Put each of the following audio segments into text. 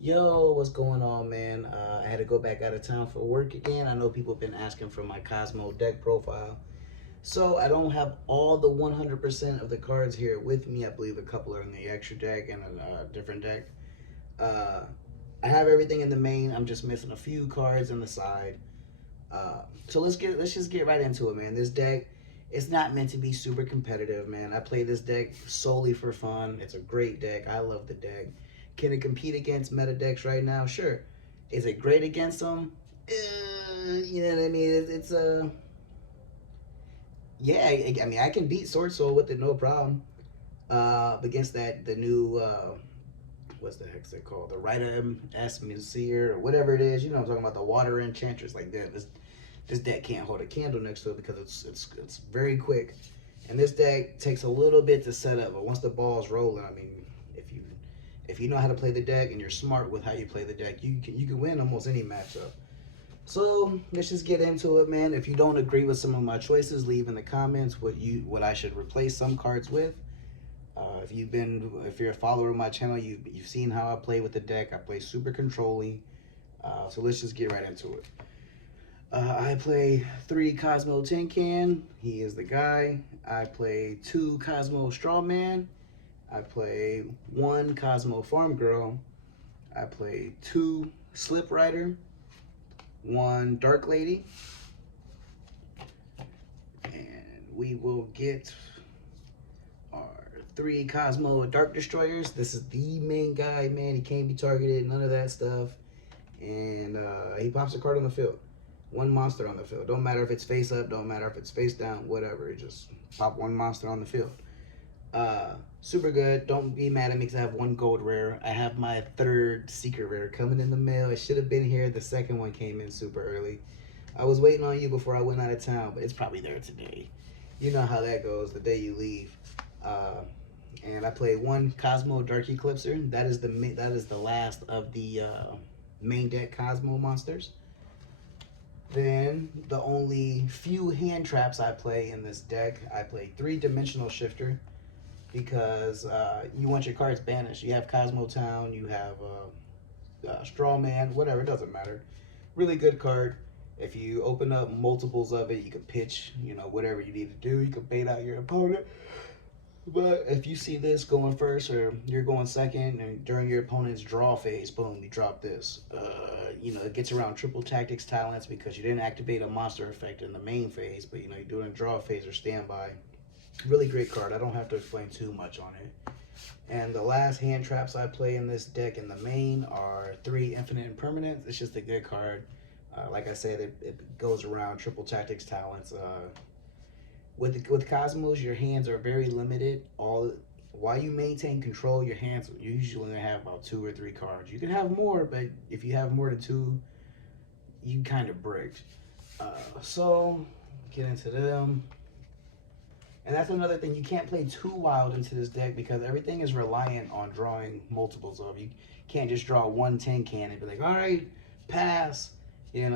Yo, what's going on, man? I had to go back out of town for work again. I know people have been asking for my Kozmo deck profile. So I don't have all the 100% of the cards here with me. I believe a couple are in the extra deck and a different deck. Uh, I have everything in the main. I'm just missing a few cards on the side. So let's just get right into it, man. This deck, it's not meant to be super competitive, man. I play this deck solely for fun. It's a great deck. I love the deck. Can it compete against meta decks right now? Sure. Is it great against them? You know what I mean? It's a yeah. I mean, I can beat Sword Soul with it, no problem. Against the new what's the heck's it called? The Rita S Museer or whatever it is. You know, I'm talking about the Water Enchantress. Like that. This deck can't hold a candle next to it because it's very quick, and this deck takes a little bit to set up. But once the ball's rolling, I mean, if you know how to play the deck and you're smart with how you play the deck, you can win almost any matchup. So let's just get into it, man. If you don't agree with some of my choices, leave in the comments what I should replace some cards with. If you're a follower of my channel, you've seen how I play with the deck. I play super controlling. So let's just get right into it. I play 3 Kozmo Tin Can. He is the guy. I play 2 Kozmo Strawman. I play 1 Kozmo Farm Girl. I play 2 Slip Rider, 1 Dark Lady, and we will get our 3 Kozmo Dark Destroyers. This is the main guy, man. He can't be targeted, none of that stuff. And he pops a card on the field. 1 monster on the field. Don't matter if it's face up, don't matter if it's face down, whatever. Just pop 1 monster on the field. Super good. Don't be mad at me because I have 1 gold rare. I have my 3rd secret rare coming in the mail. It should have been here. The second one came in super early. I was waiting on you before I went out of town, but it's probably there today. You know how that goes the day you leave. Uh, and I play 1 Kozmo Dark Eclipser. That is the last of the main deck Kozmo monsters. Then the only few hand traps I play in this deck, I play 3 Dimensional Shifter because you want your cards banished. You have Cosmo Town, you have Straw Man, whatever, it doesn't matter. Really good card. If you open up multiples of it, you can pitch, whatever you need to do. You can bait out your opponent. But if you see this going first or you're going second, and during your opponent's draw phase, boom, you drop this. It gets around triple tactics talents because you didn't activate a monster effect in the main phase, but you do it in draw phase or standby. Really great card. I don't have to explain too much on it. And the last hand traps I play in this deck in the main are 3 Infinite Impermanence. It's just a good card. Like I said, it goes around triple tactics talents. With Cosmos, your hands are very limited. While you maintain control, your hands usually only have about 2 or 3 cards. You can have more, but if you have more than 2, you kind of bricked. So get into them. And that's another thing. You can't play too wild into this deck because everything is reliant on drawing multiples of. You can't just draw 1 tin can and be like, all right, pass. You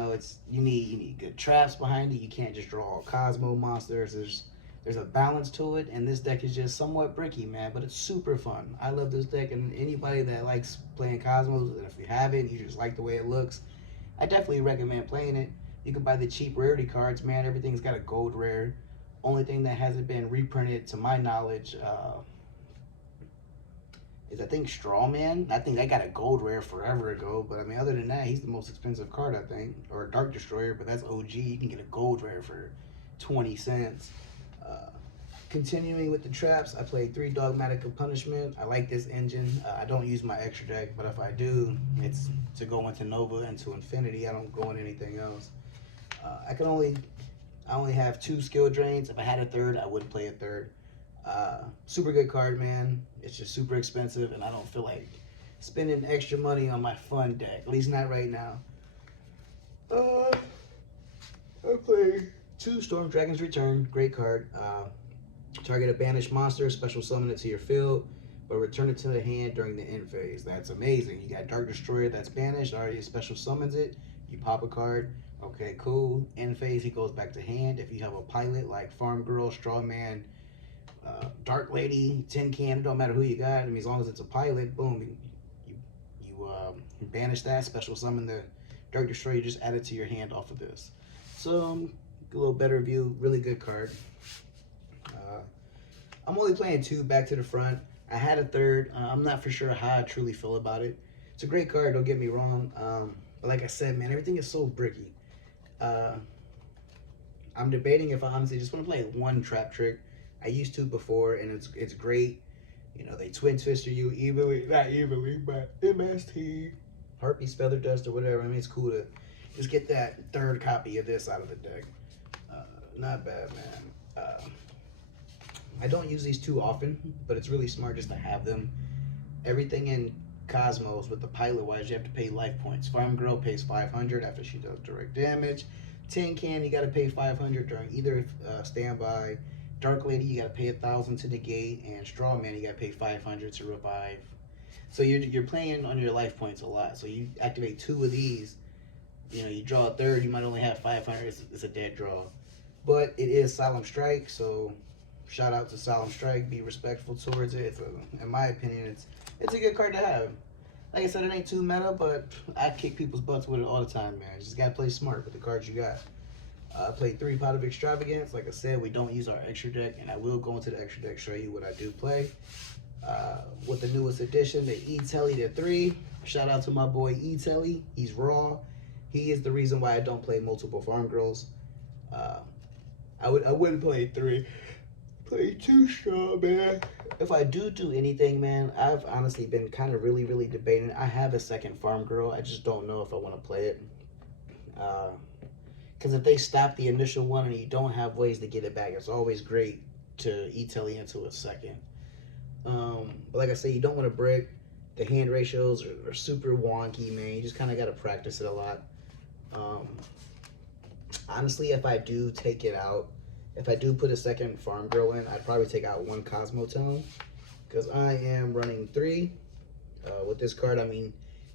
need good traps behind it. You can't just draw all Cosmo monsters. There's a balance to it, and this deck is just somewhat bricky, man. But it's super fun. I love this deck, and anybody that likes playing Cosmos, and if you haven't, you just like the way it looks, I definitely recommend playing it. You can buy the cheap rarity cards, man. Everything's got a gold rare. Only thing that hasn't been reprinted, to my knowledge, is I think Strawman. I think I got a gold rare forever ago, but I mean, other than that, he's the most expensive card, I think, or Dark Destroyer. But that's OG. You can get a gold rare for 20 cents. Uh, Continuing with the traps, I played 3 Dogmatic of Punishment. I like this engine. I don't use my extra deck, but if I do, it's to go into Nova and to Infinity. I don't go in anything else. I only have 2 skill drains. If I had a third, I would play a third. Super good card, man. It's just super expensive, and I don't feel like spending extra money on my fun deck. At least not right now. Uh, I play 2 Storm Dragon's Return. Great card. Target a banished monster, special summon it to your field, but return it to the hand during the end phase. That's amazing. You got Dark Destroyer that's banished, already special summons it. You pop a card. Okay, cool. End phase, he goes back to hand. If you have a pilot like Farm Girl, Straw Man, Dark Lady, Tin Can, it don't matter who you got. I mean, as long as it's a pilot, boom, banish that, special summon the Dark Destroyer, just add it to your hand off of this. So, a little better view, really good card. I'm only playing 2 back to the front. I had a 3rd. I'm not for sure how I truly feel about it. It's a great card, don't get me wrong. But like I said, man, everything is so bricky. I'm debating if I honestly just want to play 1 trap trick. I used to before, and it's great. You know, they twin twister you evenly, not evenly, but MST, Harpy's Feather Dust, or whatever. I mean, it's cool to just get that 3rd copy of this out of the deck. Not bad, man. I don't use these too often, but it's really smart just to have them. Everything in Kozmos with the pilot wise, you have to pay life points. Farm Girl pays 500 after she does direct damage. Tin Can, you got to pay 500 during either standby. Dark Lady, you got to pay 1,000 to negate, and Straw Man, you got to pay 500 to revive. So you're playing on your life points a lot. So you activate 2 of these, you know, you draw a 3rd, you might only have 500. It's a dead draw, but it is Solemn Strike, so shout out to Solemn Strike. Be respectful towards it. In my opinion, it's a good card to have. Like I said, it ain't too meta, but I kick people's butts with it all the time, man. You just gotta play smart with the cards you got. I played 3 Pot of Extravagance. Like I said, we don't use our extra deck, and I will go into the extra deck, show you what I do play. With the newest addition, the E-Telly to 3. Shout out to my boy E-Telly. He's raw. He is the reason why I don't play multiple Farm Girls. I wouldn't play 3. Play 2 Straw Man. If I do anything, man, I've honestly been kind of really debating. I have a 2nd Farm Girl. I just don't know if I want to play it. Because if they stop the initial one and you don't have ways to get it back, it's always great to E-Telly into a 2nd. But like I say, you don't want to brick. The hand ratios are super wonky, man. You just kind of got to practice it a lot. Honestly, if I do take it out, if I do put a 2nd Farm Girl in, I'd probably take out 1 Kozmo Tone, because I am running 3. With this card, I mean,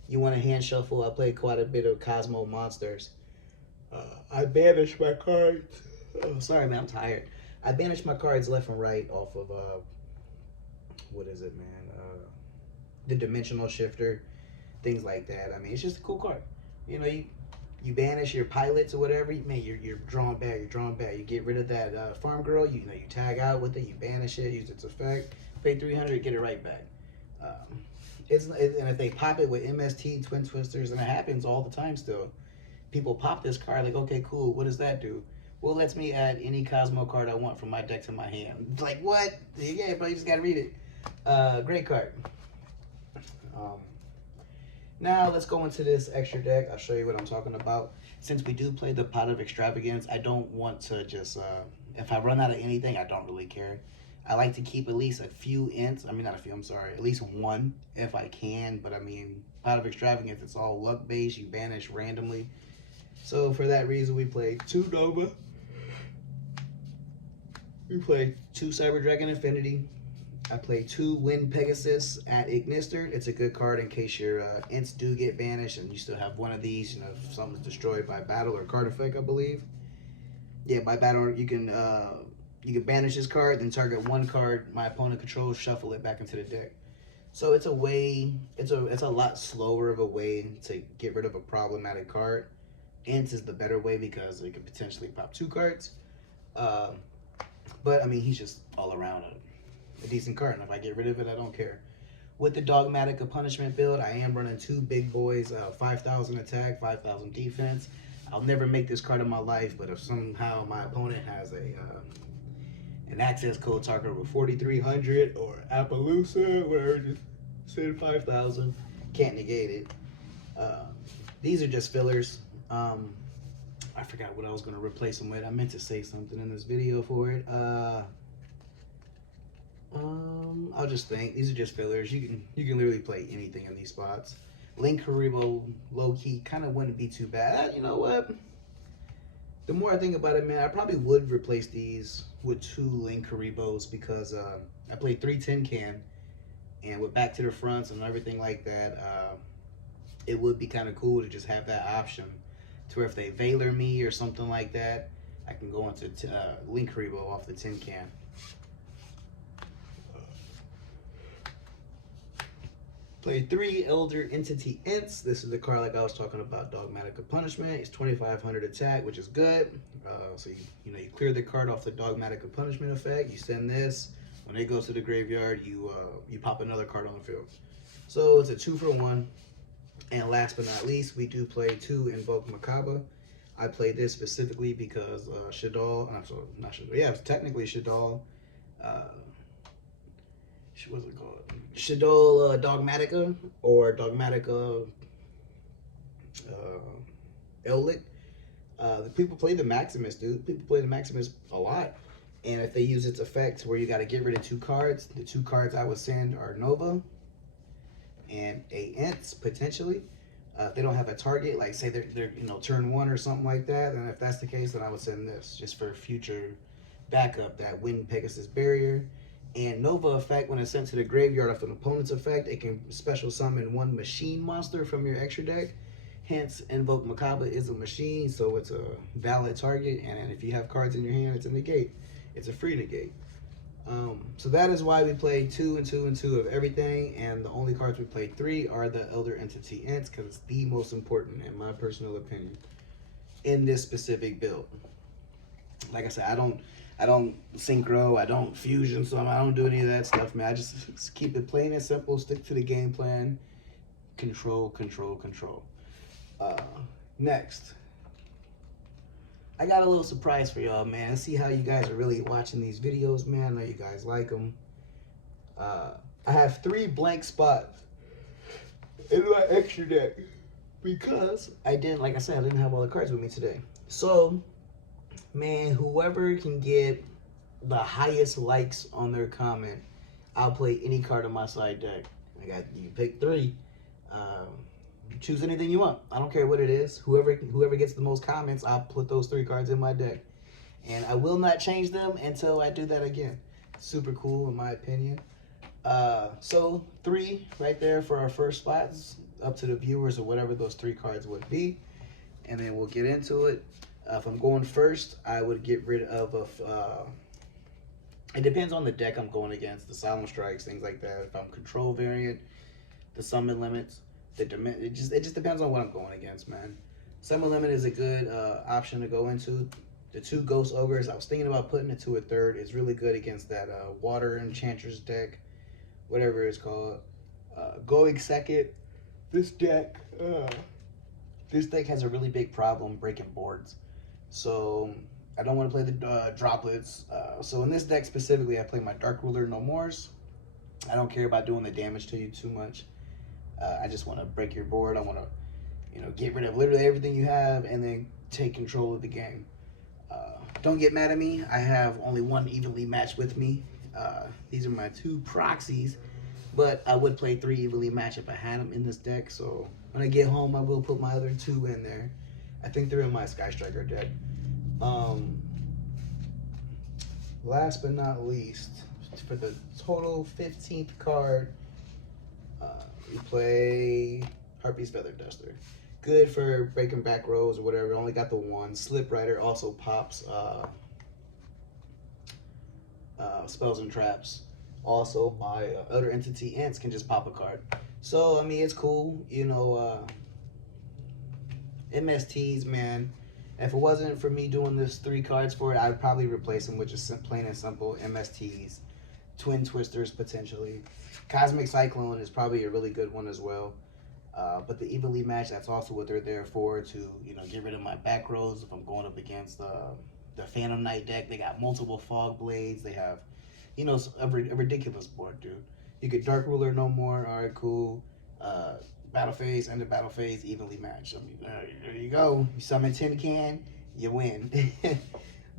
you want to hand shuffle. I play quite a bit of Kozmo monsters. I banish my cards. Oh, sorry, man, I'm tired. I banish my cards left and right off of, what is it, man? The Dimensional Shifter, things like that. I mean, it's just a cool card. You know, you banish your pilots or whatever, man, you're drawing back, You get rid of that Farm Girl, you know, you tag out with it, you banish it, use its effect, pay 300, get it right back. And if they pop it with MST, Twin Twisters, and it happens all the time still. People pop this card like, okay, cool, what does that do? Well, it lets me add any Kozmo card I want from my deck to my hand. It's like, what? Yeah, bro, you just gotta read it. Great card. Now let's go into this extra deck. I'll show you what I'm talking about. Since we do play the Pot of Extravagance, I don't want to just, if I run out of anything, I don't really care. I like to keep at least a few ints. I mean, not a few, I'm sorry. At least 1 if I can. But I mean, Pot of Extravagance, it's all luck based. You banish randomly. So for that reason, we played 2 Nova. We played 2 Cyber Dragon Infinity. I play 2 Wind Pegasus at Ignister. It's a good card in case your ints do get banished and you still have 1 of these. You know, if something's destroyed by battle or card effect, I believe. Yeah, by battle, you can banish this card, then target 1 card my opponent controls, shuffle it back into the deck. So it's a way, it's a lot slower of a way to get rid of a problematic card. Ints is the better way because it could potentially pop 2 cards. But I mean, he's just all around a decent card, and if I get rid of it, I don't care. With the Dogmatic Punishment build, I am running 2 big boys, 5,000 attack, 5,000 defense. I'll never make this card in my life, but if somehow my opponent has an access code target with 4,300 or Appaloosa, where just send 5,000, can't negate it. These are just fillers. I forgot what I was going to replace them with. I meant to say something in this video for it. I'll just think. These are just fillers. You can literally play anything in these spots. Link Haribo, low-key, kind of wouldn't be too bad. You know what? The more I think about it, man, I probably would replace these with 2 Link Haribos because I played 3 Tin Can, and with back to the fronts and everything like that, it would be kind of cool to just have that option to where if they Valor me or something like that, I can go into Link Haribo off the Tin Can. Play 3 Elder Entity Ints. This is the card like I was talking about, Dogmatic Punishment. It's 2,500 attack, which is good. So you clear the card off the Dogmatic Punishment effect. You send this. When it goes to the graveyard, you pop another card on the field. So it's a 2-for-1. And last but not least, we do play 2 Invoke Macabre. I played this specifically because Shaddoll, I'm sorry, not Shaddoll, yeah, it's technically Shaddoll. What's it called? Shaddoll Dogmatica or Dogmatica Ellic. The people play the Maximus, dude. People play the Maximus a lot. And if they use its effect where you got to get rid of 2 cards, the 2 cards I would send are Nova and a Ints, potentially. If they don't have a target, like say they're turn 1 or something like that, and if that's the case, then I would send this just for future backup, that Wind Pegasus Barrier. And Nova effect, when it's sent to the graveyard off an opponent's effect, it can special summon 1 machine monster from your extra deck. Hence, Invoke Macabre is a machine, so it's a valid target, and if you have cards in your hand, it's a negate. It's a free negate. So that is why we play 2 and 2 and 2 of everything, and the only cards we play 3 are the Elder Entity Ints, because it's the most important, in my personal opinion, in this specific build. Like I said, I don't synchro, I don't fusion some, I don't do any of that stuff, man. I just keep it plain and simple, stick to the game plan, control, control, control. Next, I got a little surprise for y'all, man. I see how you guys are really watching these videos, man. I know you guys like them. I have 3 blank spots in my extra deck because like I said, I didn't have all the cards with me today. So, man, whoever can get the highest likes on their comment, I'll play any card on my side deck. You pick 3. Choose anything you want. I don't care what it is. Whoever gets the most comments, I'll put those 3 cards in my deck. And I will not change them until I do that again. Super cool in my opinion. So 3 right there for our first spots, up to the viewers or whatever those 3 cards would be. And then we'll get into it. If I'm going first, I would get rid of it depends on the deck I'm going against, the Solemn Strikes, things like that. If I'm control variant, the summon limits, it just depends on what I'm going against, man. Summon limit is a good option to go into. The 2 Ghost Ogres, I was thinking about putting it to a 3rd. It's really good against that Water Enchantress deck, whatever it's called. Going second, this deck has a really big problem breaking boards. So I don't want to play the droplets. So in this deck specifically, I play my Dark Ruler No Mores. I don't care about doing the damage to you too much. I just want to break your board. I want to, get rid of literally everything you have and then take control of the game. Don't get mad at me. I have only 1 evenly matched with me. These are my 2 proxies, but I would play 3 evenly matched if I had them in this deck. So when I get home, I will put my other 2 in there. I think they're in my Sky Striker deck. Last but not least, for the total 15th card, we play Harpy's Feather Duster. Good for breaking back rows or whatever. Only got the 1. Slip Rider also pops spells and traps. Also, my Elder Entity Ints can just pop a card. So, I mean, it's cool. MSTs, man. If it wasn't for me doing this 3 cards for it, I'd probably replace them with just plain and simple MSTs. Twin Twisters, potentially. Cosmic Cyclone is probably a really good one as well. But the evenly matched, that's also what they're there for, to get rid of my back rows if I'm going up against the Phantom Knight deck. They got multiple Fog Blades. They have, a ridiculous board, dude. You get Dark Ruler No More. All right, cool. Battle phase, end of battle phase, evenly matched. I mean, there you go. You summon Tin Can, you win.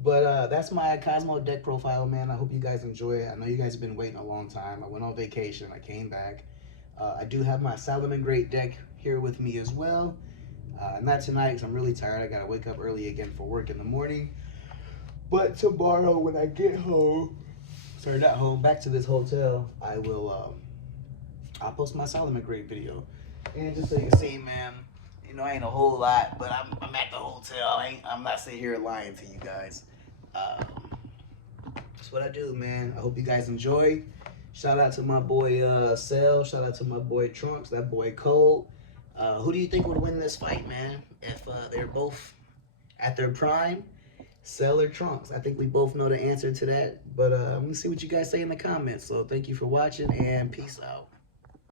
But that's my Kozmo deck profile, man. I hope you guys enjoy it. I know you guys have been waiting a long time. I went on vacation. I came back. I do have my Salamangreat deck here with me as well. Not tonight because I'm really tired. I got to wake up early again for work in the morning. But tomorrow when I get home, sorry, not home, back to this hotel, I will, I'll post my Salamangreat video. And just so you can see, man, ain't a whole lot, but I'm at the hotel. I'm not sitting here lying to you guys. That's what I do, man. I hope you guys enjoy. Shout out to my boy Cell. Shout out to my boy Trunks. That boy Cole. Who do you think would win this fight, man? If they're both at their prime, Cell or Trunks? I think we both know the answer to that. But I'm gonna see what you guys say in the comments. So thank you for watching and peace out.